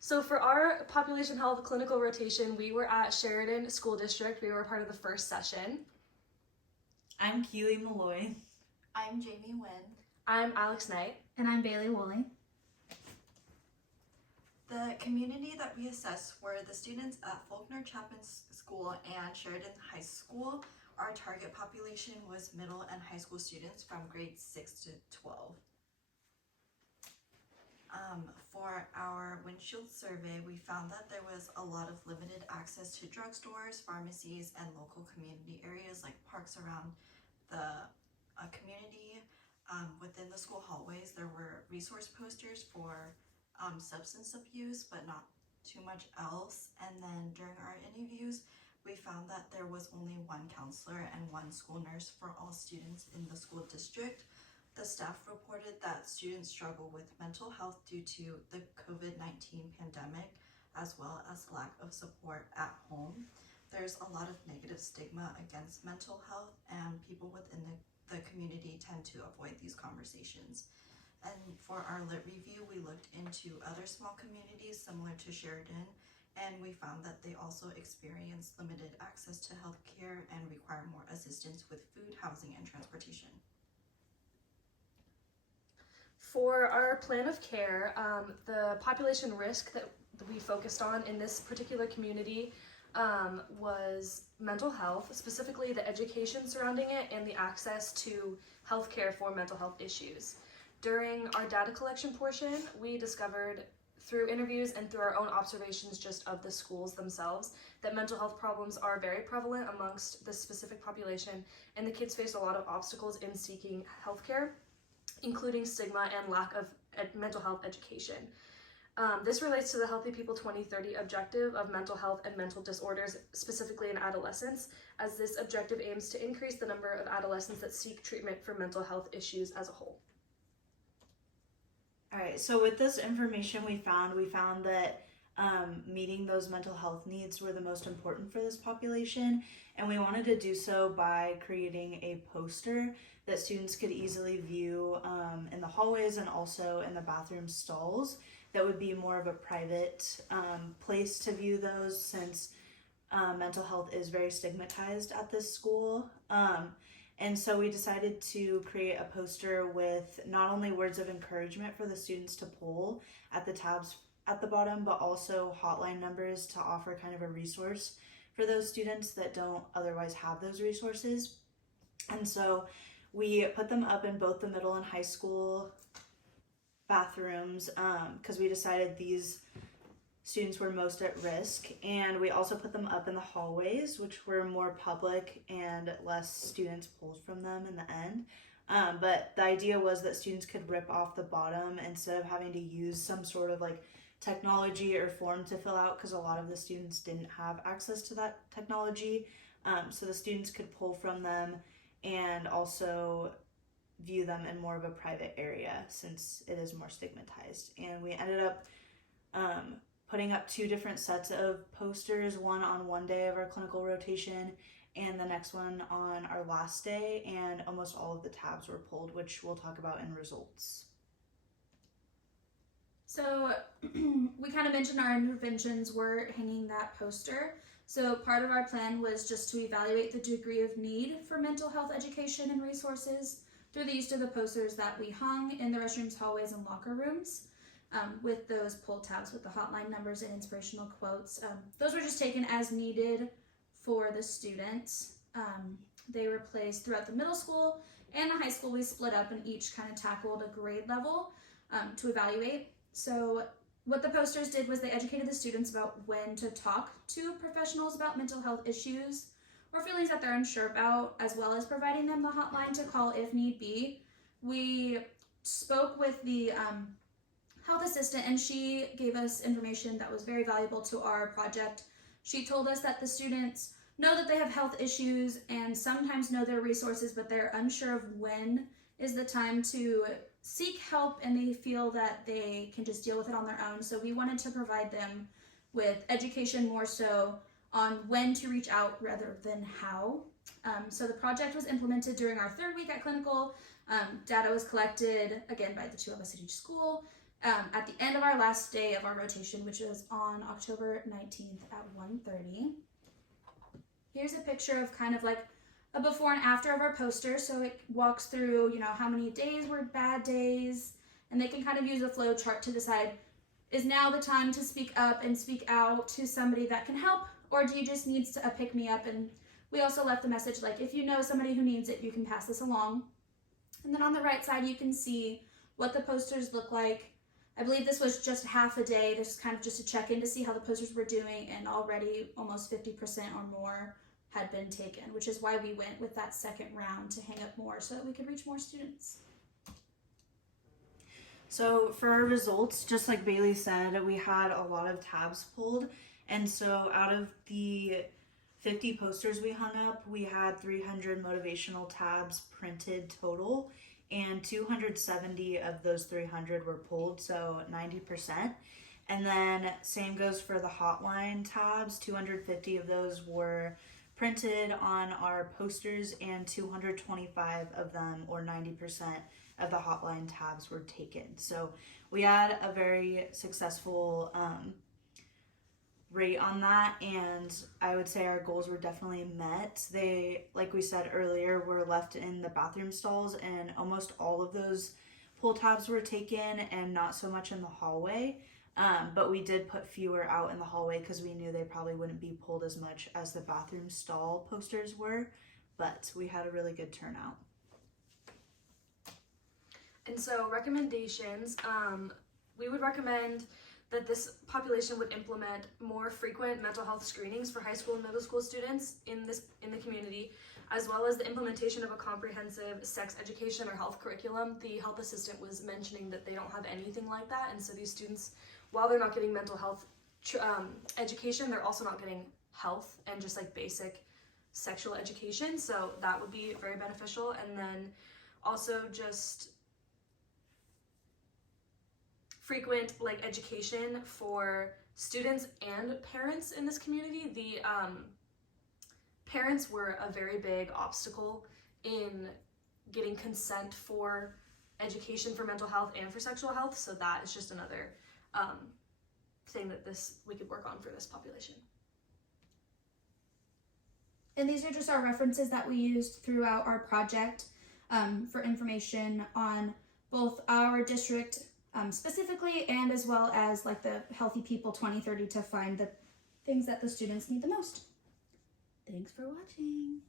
So for our population health clinical rotation, we were at Sheridan School District. We were part of the first session. I'm Keely Malloy. I'm Jamie Nguyen. I'm Alex Knight. And I'm Bailey Woolley. The community that we assessed were the students at Faulkner Chapman School and Sheridan High School. Our target population was middle and high school students from grades 6 to 12. For our windshield survey, we found that there was a lot of limited access to drugstores, pharmacies, and local community areas like parks around the community. Within the school hallways, there were resource posters for substance abuse, but not too much else. And then during our interviews, we found that there was only one counselor and one school nurse for all students in the school district. The staff reported that students struggle with mental health due to the COVID-19 pandemic, as well as lack of support at home. There's a lot of negative stigma against mental health, and people within the community tend to avoid these conversations. And for our lit review, we looked into other small communities similar to Sheridan, and we found that they also experience limited access to healthcare and require more assistance with food, housing, and transportation. For our plan of care, the population risk that we focused on in this particular community was mental health, specifically the education surrounding it and the access to healthcare for mental health issues. During our data collection portion, we discovered through interviews and through our own observations just of the schools themselves that mental health problems are very prevalent amongst this specific population, and the kids face a lot of obstacles in seeking healthcare, including stigma and lack of mental health education. This relates to the Healthy People 2030 objective of mental health and mental disorders, specifically in adolescents, as this objective aims to increase the number of adolescents that seek treatment for mental health issues as a whole. All right, so with this information we found that meeting those mental health needs were the most important for this population, and we wanted to do so by creating a poster that students could easily view in the hallways and also in the bathroom stalls. That would be more of a private place to view those, since mental health is very stigmatized at this school. And so we decided to create a poster with not only words of encouragement for the students to pull at the tabs at the bottom, but also hotline numbers to offer kind of a resource for those students that don't otherwise have those resources. And so we put them up in both the middle and high school bathrooms because we decided these students were most at risk, and we also put them up in the hallways, which were more public and less students pulled from them in the end. But the idea was that students could rip off the bottom instead of having to use some sort of like technology or form to fill out, because a lot of the students didn't have access to that technology. So the students could pull from them and also view them in more of a private area, since it is more stigmatized. And we ended up putting up 2 different sets of posters, one on one day of our clinical rotation and the next one on our last day, and almost all of the tabs were pulled, which we'll talk about in results. So we kind of mentioned our interventions were hanging that poster. So part of our plan was just to evaluate the degree of need for mental health education and resources through the use of the posters that we hung in the restrooms, hallways, and locker rooms. With those pull tabs with the hotline numbers and inspirational quotes. Those were just taken as needed for the students. They were placed throughout the middle school and the high school. We split up and each kind of tackled a grade level to evaluate. So what the posters did was they educated the students about when to talk to professionals about mental health issues or feelings that they're unsure about, as well as providing them the hotline to call if need be. We spoke with the health assistant, and she gave us information that was very valuable to our project. She told us that the students know that they have health issues and sometimes know their resources, but they're unsure of when is the time to seek help, and they feel that they can just deal with it on their own. So we wanted to provide them with education more so on when to reach out rather than how. So the project was implemented during our 3rd week at clinical. Data was collected, again, by the 2 of us at each school. at the end of our last day of our rotation, which was on October 19th at 1:30. Here's a picture of kind of like a before and after of our poster. So it walks through, how many days were bad days, and they can kind of use a flow chart to decide, is now the time to speak up and speak out to somebody that can help, or do you just need a pick me up? And we also left the message like, if you know somebody who needs it, you can pass this along. And then on the right side, you can see what the posters look like. I believe this was just half a day. This is kind of just a check-in to see how the posters were doing, and already almost 50% or more had been taken, which is why we went with that second round to hang up more so that we could reach more students. So for our results, just like Bailey said, we had a lot of tabs pulled. And so out of the 50 posters we hung up, we had 300 motivational tabs printed total, and 270 of those 300 were pulled, so 90%. And then same goes for the hotline tabs. 250 of those were printed on our posters, and 225 of them, or 90% of the hotline tabs, were taken. So we had a very successful rate on that, and I would say our goals were definitely met. They, like we said earlier, were left in the bathroom stalls, and almost all of those pull tabs were taken, and not so much in the hallway. But we did put fewer out in the hallway because we knew they probably wouldn't be pulled as much as the bathroom stall posters were, but we had a really good turnout. And so recommendations, we would recommend that this population would implement more frequent mental health screenings for high school and middle school students in the community, as well as the implementation of a comprehensive sex education or health curriculum. The health assistant was mentioning that they don't have anything like that, and so these students, while they're not getting mental health education, they're also not getting health and just like basic sexual education, so that would be very beneficial. And then also just frequent education for students and parents in this community. The parents were a very big obstacle in getting consent for education for mental health and for sexual health, so that is just another thing that we could work on for this population. And these are just our references that we used throughout our project for information on both our district specifically, and as well as like the Healthy People 2030 to find the things that the students need the most. Thanks for watching.